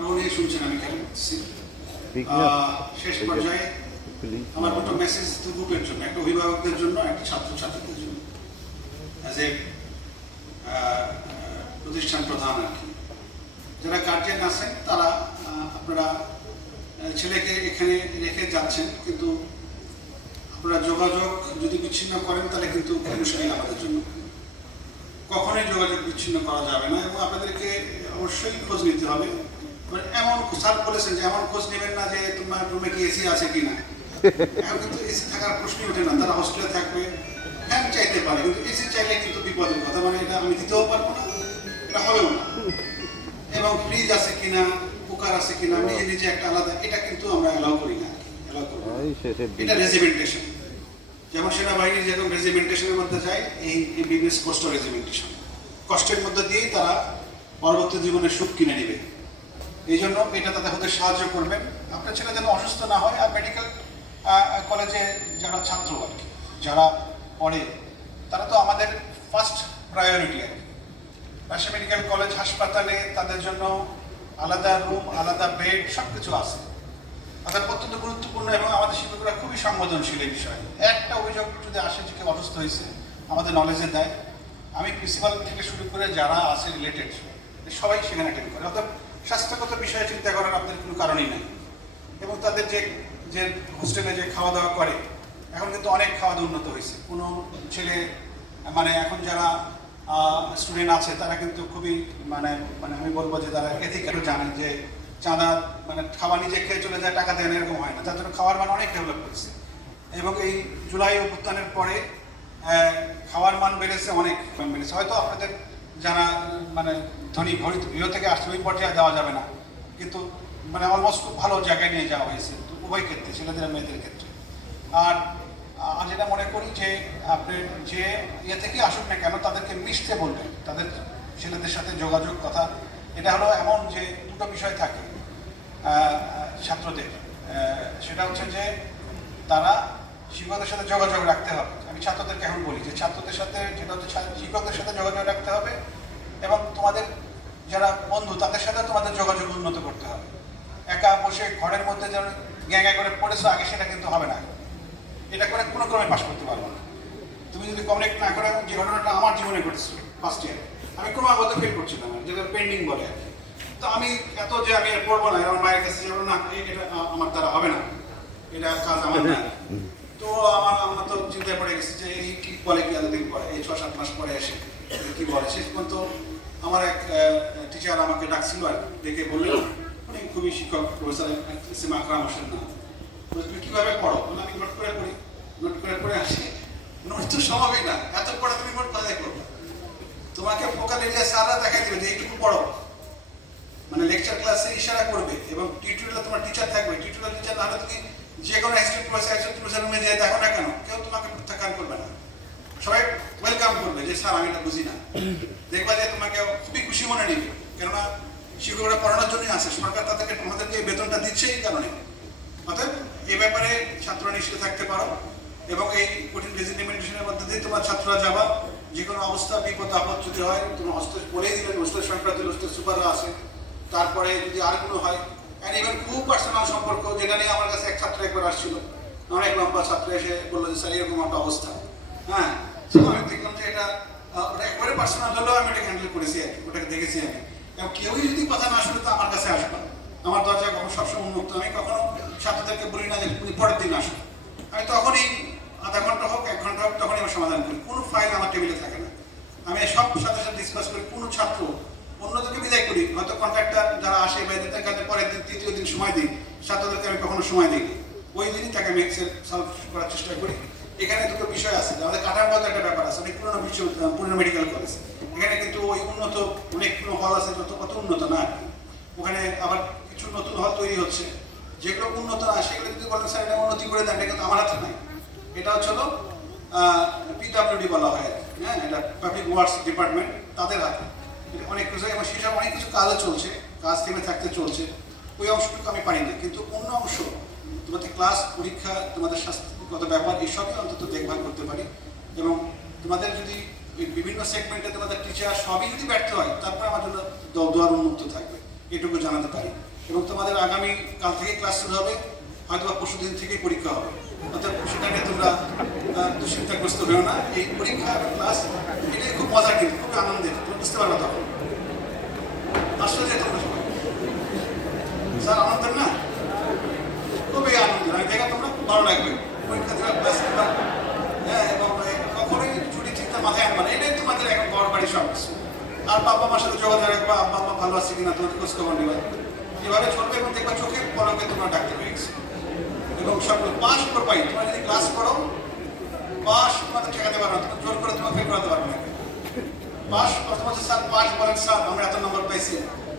নিয়ে শুনছেন আমি কেন বলছি শেষ পর্যায়ে আমার দুটো মেসেজ গ্রুপের জন্য, একটা অভিভাবকদের জন্য, একটা ছাত্রছাত্রীদের জন্য। অ্যাজ এ প্রতিষ্ঠান প্রধান আর কি, যারা গার্জিয়ান আছেন তারা আপনারা ছেলেকে এখানে রেখে যাচ্ছেন, কিন্তু আপনারা যোগাযোগ যদি বিচ্ছিন্ন করেন তাহলে কিন্তু মুশকিল আমাদের জন্য। কখনোই যোগাযোগ বিচ্ছিন্ন করা যাবে না এবং আপনাদেরকে অবশ্যই খোঁজ নিতে হবে। এমন স্যার বলেছেন যে এমন খোঁজ নেবেন না যে তোমার রুমে কি এসি আছে কিনা। এখন কিন্তু এসি থাকার প্রশ্নই ওঠে না, তারা হস্টেলে থাকবে, ফ্যান চাইতে পারে, কিন্তু এসি চাইলে কিন্তু বিপদের কথা, মানে এটা আমি দিতেও পারবো না, এটা হবেও না। এবং ফ্রিজ আছে কিনা, কুকার আছে কিনা, নিজে নিজে একটা আলাদা, এটা কিন্তু আমরা অ্যালাউ করি না। এটা রেজিমেন্টেশন, যেমন সেনাবাহিনী যেরকম রেজিমেন্টেশনের মধ্যে যায়, এই বিজনেস কষ্ট রেজিমেন্টেশন, কষ্টের মধ্যে দিয়েই তারা পরবর্তী জীবনের সুখ কিনে নেবে। এই জন্য এটা তাদের হতে সাহায্য করবেন, আপনার ছেলে যেন অসুস্থ না হয়। আর মেডিকেল কলেজে যারা ছাত্র আর কি, যারা পড়ে, তারা তো আমাদের ফার্স্ট প্রায়োরিটি আর কি। রাজশাহী মেডিকেল কলেজ হাসপাতালে তাদের জন্য আলাদা রুম, আলাদা বেড, সব কিছু আছে। তাদের অত্যন্ত গুরুত্বপূর্ণ এবং আমাদের শিক্ষকরা খুবই সংবেদনশীল এই বিষয়ে। একটা অভিযোগ যদি আসে যে কেউ অসুস্থ হয়েছে, আমাদের নলেজে দেয়, আমি প্রিন্সিপাল থেকে শুরু করে যারা আছে রিলেটেড সবাই সেখানে অ্যাটেন্ড করে। অর্থাৎ স্বাস্থ্যগত বিষয়ে চিন্তা করার আপনাদের কোনো কারণই নেই। এবং তাদের যে হোস্টেলে যে খাওয়া দাওয়া করে, এখন কিন্তু অনেক খাওয়া দাওয়া উন্নত হয়েছে। কোনো ছেলে মানে এখন যারা স্টুডেন্ট আছে তারা কিন্তু খুবই মানে আমি বলবো যে তারা এথিক্যাল জানেন যে চাঁদা মানে খাবার নিজে খেয়ে চলে যায়, টাকা দেন, এরকম হয় না। তার জন্য খাওয়ার মান অনেক ডেভেলপ করেছে এবং এই জুলাই অভ্যুত্থানের পরে খাওয়ার মান বেড়েছে, অনেক বেড়েছে। হয়তো আপনাদের যারা মানে ধনী গৃহ থেকে আসছে ওই পর্যায়ে দেওয়া যাবে না, কিন্তু মানে অলমোস্ট খুব ভালো জায়গায় নিয়ে যাওয়া হয়েছে উভয় ক্ষেত্রে, ছেলেদের আর মেয়েদের ক্ষেত্রে। আর যেটা মনে করি যে আপনি যে ইয়ে থেকে আসুক না কেন, তাদেরকে মিশতে বলবেন, তাদের ছেলেদের সাথে যোগাযোগ কথা। এটা হলো এমন যে দুটো বিষয় থাকে ছাত্রদের, সেটা হচ্ছে যে তারা শিক্ষকদের সাথে যোগাযোগ রাখতে হবে। আমি ছাত্রদেরকে এখন বলি যে ছাত্রদের সাথে যেটা হচ্ছে শিক্ষকদের সাথে যোগাযোগ রাখতে হবে এবং তোমাদের যারা বন্ধু তাদের সাথে তোমাদের যোগাযোগ উন্নত করতে হবে। একা বসে ঘরের মধ্যে যেন গ্যাঁ করে পড়েছো আগে, সেটা কিন্তু হবে না। এটা করে কোনো ক্রমে পাশ করতে পারবো না। তুমি যদি কমিউনিকেট না করে, যে ঘটনাটা আমার জীবনে ঘটেছিল ফার্স্ট ইয়ারে, আমি ক্রমাগত ফেল করছিলাম, যেটা পেন্ডিং বলে আর কি। তো আমি এত যে আমি পড়বো না, আমার মায়ের কাছে যাবো না, এটা আমার দ্বারা হবে না, এটা কাজ আমার না। তো আমার তো চিন্তায় পড়ে গেছে যে এই কি বলে কি এতদিন পরে, এই 6-7 মাস পরে এসে কি বলে। শেষ পর্যন্ত আমার এক টিচার আমাকে ডাকছিল আর ডেকে বললেন, উনি খুবই শিক্ষক, প্রফেসর আকরাম হোসেন না, তুমি কীভাবে পড়ো? আমি নোট করে পড়ি, নোট করে পড়ে আসি। নোট তো সম্ভবই না, এত পড়া তুমি নোট কোথায় করবে? তোমাকে ফোকাল এরিয়া স্যাররা দেখাই দেবে যে এইটুকু পড়ো, মানে লেকচার ক্লাসে ইশারা করবে এবং টিউটোরিয়ালে তোমার টিচার থাকবে। টিউটোরিয়াল টিচার না হলে তুমি যে কোনো অ্যাসিস্ট্যান্ট রুমে যেয়ে দেখো না কেন, কেউ তোমাকে প্রত্যাখ্যান করবে না, সবাই ওয়েলকাম করবে যে স্যার আমি এটা বুঝি না। দেখবা যে তোমাকে খুবই খুশি মনে নিবে, কেননা শিক্ষকরা পড়ানোর জন্যই আসে, সরকার তোমাদেরকে বেতনটা দিচ্ছে এই কারণে। অতএব এই ব্যাপারে ছাত্ররা নিশ্চিত থাকতে পারো এবং এই কঠিন রেজিমেন্টেশনের মধ্যে দিয়ে তোমার ছাত্ররা যাবা। যে কোনো অবস্থা বিপদ আপদ যদি হয়, তোমার হস্টেল বলেই দিলেন, হোস্টেল সংক্রান্ত হোস্টেল সুপাররা আছে। তারপরে যদি আর কোনো হয়, অ্যান্ড ইভেন খুব পার্সোনাল সম্পর্ক, যেটা নিয়ে আমার কাছে এক ছাত্র একবার আসছিল, অনেক লম্বা ছাত্র এসে বললো যে স্যার এরকম একটা অবস্থা। হ্যাঁ, আমি দেখলাম যে এটা ওটা একবারে পার্সোনাল হলেও আমি এটাকে হ্যান্ডেল করেছি আর কি, ওটাকে দেখেছি আমি। এবং কেউই যদি কথা না শুনে তো আমার কাছে আসবে, আমার দরজা কখন সবসময় উন্মুক্ত। আমি কখনো ছাত্রদেরকে বলি না যে তুমি পরের দিন আসো, আমি তখনই আধা ঘন্টা হোক 1 ঘন্টা হোক তখনই আমি সমাধান করি। কোনো ফাইল আমার টেবিলে থাকে না, আমি সব সাথে সাথে ডিসকাস করি। কোনো ছাত্র অন্যদেরকে বিদায় করি, হয়তো কন্ট্রাক্টর যারা আসে বা এদের কাছে পরের দিন, তৃতীয় দিন সময় দিই, ছাত্রদেরকে আমি কখনো সময় দিই, ওই দিনই তাকে আমি সলভ করার চেষ্টা করি। এখানে দুটো বিষয় আছে, আমাদের কাঠামোগত একটা ব্যাপার আছে। অনেক পুরনো মেডিকেল কলেজ, এখানে কিন্তু ওই উন্নত অনেকগুলো হল আছে, কত উন্নত না। ওখানে আবার কিছু নতুন হল তৈরি হচ্ছে, যেগুলো উন্নত না সেগুলো যদি বলেন স্যার এটা উন্নতি করে দেন, এটা কিন্তু আমার হাতে নাই। এটা হচ্ছে পিডব্লিউডি বলা হয়, হ্যাঁ, এটা পাবলিক ওয়ার্কস ডিপার্টমেন্ট, তাদের হাতে অনেক কিছু। এবং সেসব অনেক কিছু কাজও চলছে, কাজ থেমে থাকতে চলছে, ওই অংশটুকু আমি পারি না। কিন্তু অন্য অংশ, তোমাদের ক্লাস, পরীক্ষা, তোমাদের স্বাস্থ্যগত ব্যাপার, এইসবই অন্তত দেখভাল করতে পারি। এবং তোমাদের যদি বিভিন্ন সেগমেন্টে তোমাদের টিচার সবই যদি ব্যর্থ হয়, তারপরে আমার জন্য দুয়ার উন্মুক্ত থাকবে। এটুকু জানাতে পারি। এবং তোমাদের আগামী কাল থেকে ক্লাস শুরু হবে, হয়তো বা পরশু দিন থেকে পরীক্ষা হবে, অর্থাৎ সেটা নিয়ে তোমরা দুশ্চিন্তাগ্রস্ত হয়েও না। এই পরীক্ষা ক্লাস এটাই খুব মজার, কিন্তু খুব আনন্দের, তুমি বুঝতে পারবে তখন আসলে যে তোমরা স্যার আনন্দের না, খুবই আনন্দের। আমি দেখে তোমরা খুব ভালো লাগবে পরীক্ষা দেওয়া ক্লাস দেওয়া, হ্যাঁ, এবং কখনোই ছুটি চিন্তা মাথায় আনবা না, এটাই তোমাদের এখন বড় বাড়ি সব কিছু। আর বাবা মার সাথে যোগাযোগ রাখবা, আব্বা আম্মা ভালো আছে কিনা তোমাদের খোঁজ খবর নিবা, এভাবে চলবে এবং দেখবা চোখের পলকে তোমরা ডাক্তার হয়ে গেছে। এবং সবগুলো পাস করবাই, তোমরা যদি ক্লাস করো পাস তোমাদের ঠেকাতে পারবে না, তোমার জোর করে তোমাকে ফেল করাতে পারবে না। পাস প্রথম হচ্ছে স্যার পাস বলেন, স্যার আমরা এত নম্বর পাইছি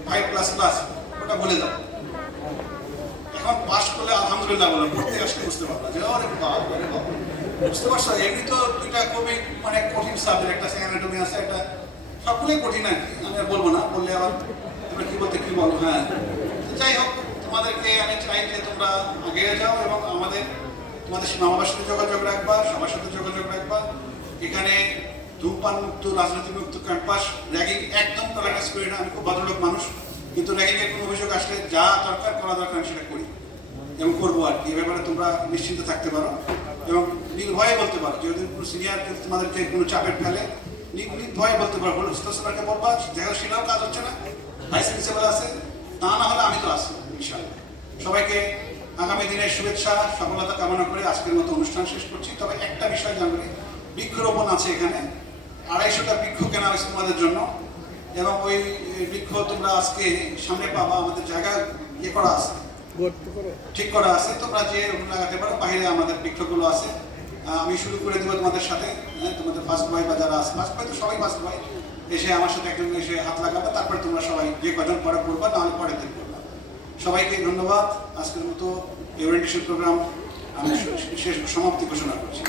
5++, ওটা বলে দাও। এখন পাস করলে আলহামদুলিল্লাহ বলো, পড়তে আসলে বুঝতে পারবো যে অনেক বুঝতে পারছো। এমনি তো দুইটা খুবই মানে কঠিন সাবজেক্ট, একটা অ্যানাটমি আছে, একটা সবগুলোই কঠিন আর কি, আমি আর বলবো না, বললে আবার তোমরা কি বলতে কি বলো। হ্যাঁ, যাই হোক, তোমাদেরকে আমি চাই যে তোমরা এগিয়ে যাও এবং তোমাদের মা বাবার সাথে যোগাযোগ রাখবা, সবার সাথে যোগাযোগ রাখবা। এখানে ধূমপান মুক্ত, রাজনীতি মুক্ত ক্যাম্পাস, র্যাগিং একদম টলারেন্স করি না। আমি খুব ভদ্রলোক মানুষ, কিন্তু র্যাগিংয়ের কোনো অভিযোগ আসলে যা দরকার করা দরকার আমি সেটা করি এবং করবো আর কি। এ ব্যাপারে তোমরা নিশ্চিন্ত থাকতে পারো এবং নির্ভয়ে বলতে পারো। যদি কোনো সিনিয়র তোমাদেরকে কোনো চাপে ফেলে, নির্ভয়ে বলতে পারো, বলো স্যারকে বলবা, দেখা সেটাও কাজ হচ্ছে না, ভাইস প্রিন্সিপাল আছে, তা না হলে আমি তো আছি ইনশাআল্লাহ। সবাইকে আগামী দিনের শুভেচ্ছা, সফলতা কামনা করে আজকের মতো অনুষ্ঠান শেষ করছি। তবে একটা বিষয় জানবে, বৃক্ষরোপণ আছে এখানে, 250টা বৃক্ষ কেনা হয়েছে তোমাদের জন্য এবং ওই বৃক্ষ তোমরা আজকে সামনে পাবা। আমাদের জায়গা ইয়ে করা আছে, ঠিক করা আছে, তোমরা যে লাগাতে পারো। বাইরে আমাদের বৃক্ষগুলো আছে, আমি শুরু করে দেবো তোমাদের সাথে। তোমাদের ফার্স্ট বয় বা যারা আছে, ফার্স্ট বয় তো সবাই ফার্স্ট বয়, এসে আমার সাথে একজন এসে হাত লাগাবে, তারপরে তোমরা সবাই যে কজন পরে করবা, নাহলে পরের দিন করবা। সবাইকে ধন্যবাদ। আজকের মতো ওরিয়েন্টেশন প্রোগ্রাম আমি শেষ সমাপ্তি ঘোষণা করছি।